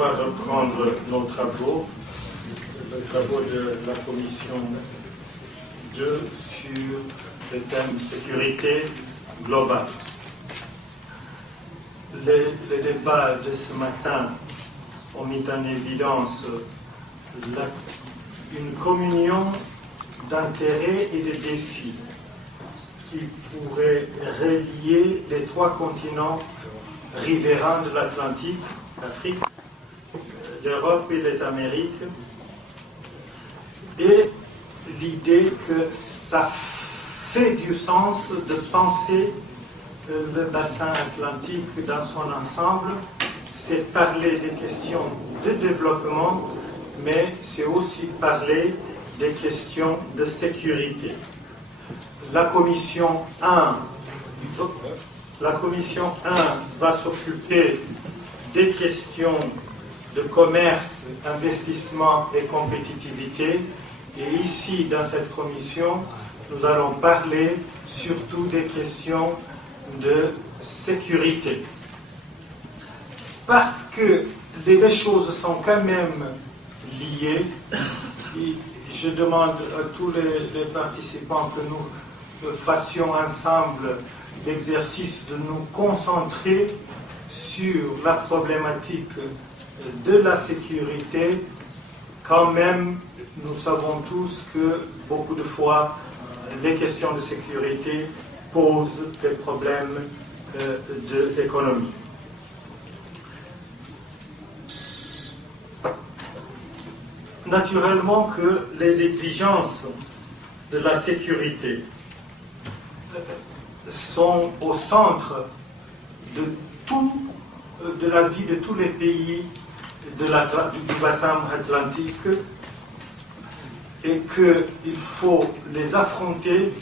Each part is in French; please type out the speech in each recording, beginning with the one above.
va reprendre nos travaux, les travaux de la commission 2 sur le thème sécurité globale. Les débats de ce matin ont mis en évidence une communion d'intérêts et de défis qui pourrait relier les trois continents riverains de l'Atlantique, l'Afrique, l'Europe et les Amériques, et l'idée que ça fait du sens de penser le bassin atlantique dans son ensemble, c'est parler des questions de développement, mais c'est aussi parler des questions de sécurité. La commission 1 va s'occuper des questions de commerce, investissement et compétitivité. Et ici, dans cette commission, nous allons parler surtout des questions de sécurité. Parce que les deux choses sont quand même liées, et je demande à tous les participants que nous fassions ensemble l'exercice de nous concentrer sur la problématique de la sécurité. Quand même, nous savons tous que beaucoup de fois, les questions de sécurité posent des problèmes de l'économie. Naturellement que les exigences de la sécurité sont au centre de la vie de tous les pays du bassin atlantique, et qu'il faut les affronter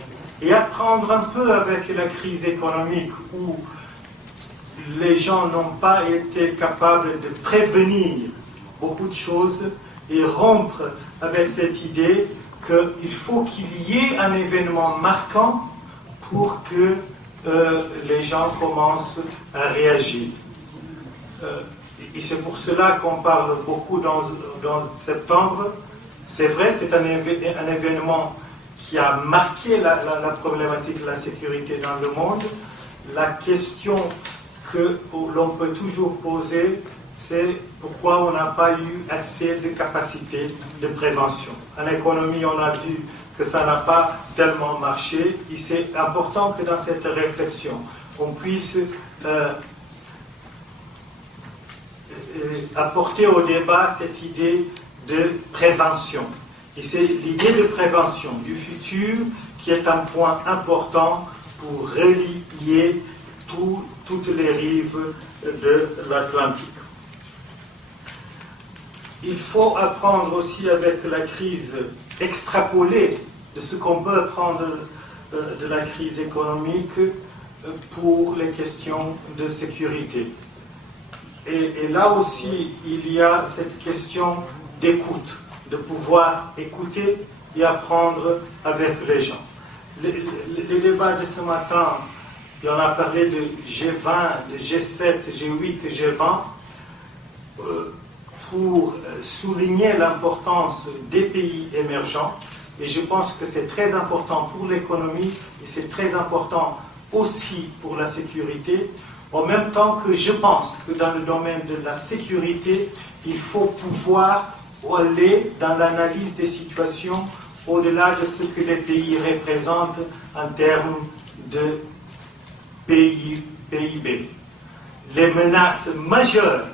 et apprendre un peu avec la crise économique où les gens n'ont pas été capables de prévenir beaucoup de choses, et rompre avec cette idée qu'il faut qu'il y ait un événement marquant pour que les gens commencent à réagir. Et c'est pour cela qu'on parle beaucoup dans septembre. C'est vrai, c'est un événement qui a marqué la problématique de la sécurité dans le monde. La question que l'on peut toujours poser, c'est pourquoi on n'a pas eu assez de capacités de prévention. En économie, on a vu que ça n'a pas tellement marché, et c'est important que dans cette réflexion, on puisse apporter au débat cette idée de prévention. Et c'est l'idée de prévention du futur qui est un point important pour relier toutes les rives de l'Atlantique. Il faut apprendre aussi avec la crise, extrapoler de ce qu'on peut apprendre de la crise économique pour les questions de sécurité. Et là aussi, il y a cette question d'écoute, de pouvoir écouter et apprendre avec les gens. Les débats de ce matin, on a parlé de G20, de G7, G8 et G20, pour souligner l'importance des pays émergents. Et je pense que c'est très important pour l'économie et c'est très important aussi pour la sécurité. En même temps que je pense que dans le domaine de la sécurité, il faut pouvoir aller dans l'analyse des situations au-delà de ce que les pays représentent en termes de PIB. Les menaces majeures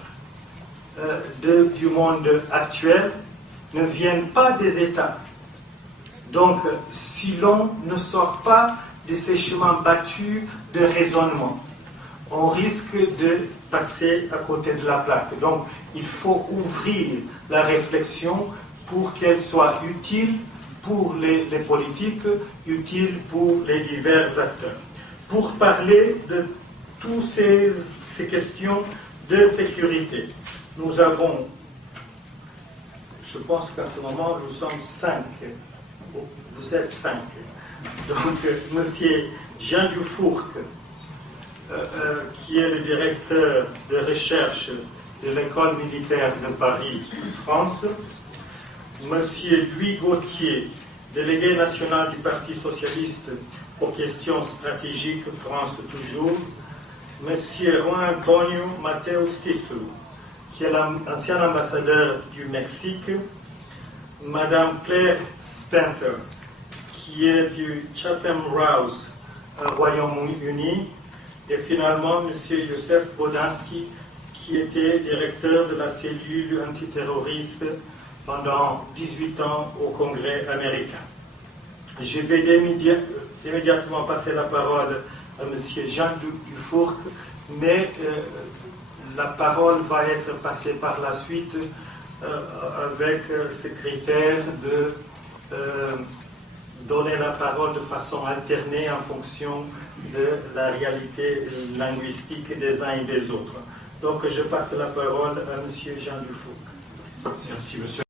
du monde actuel ne viennent pas des États. Donc, si l'on ne sort pas de ces chemins battus de raisonnement, on risque de passer à côté de la plaque. Donc, il faut ouvrir la réflexion pour qu'elle soit utile pour les politiques, utile pour les divers acteurs. Pour parler de toutes ces questions de sécurité, nous avons, je pense qu'à ce moment, nous sommes 5. Vous êtes 5. Donc, M. Jean Dufourcq, qui est le directeur de recherche de l'École militaire de Paris, France, Monsieur Louis Gauthier, délégué national du Parti socialiste aux questions stratégiques, France toujours, Monsieur Juan Antonio Mateo Sisu, qui est l'ancien ambassadeur du Mexique, Madame Claire Spencer, qui est du Chatham House, Royaume-Uni, et finalement M. Joseph Bodansky, qui était directeur de la cellule antiterroriste pendant 18 ans au Congrès américain. Je vais immédiatement passer la parole à M. Jean Dufourcq, mais la parole va être passée par la suite avec ce critère de donner la parole de façon alternée en fonction de la réalité linguistique des uns et des autres. Donc je passe la parole à M. Jean Dufourcq. Merci, monsieur.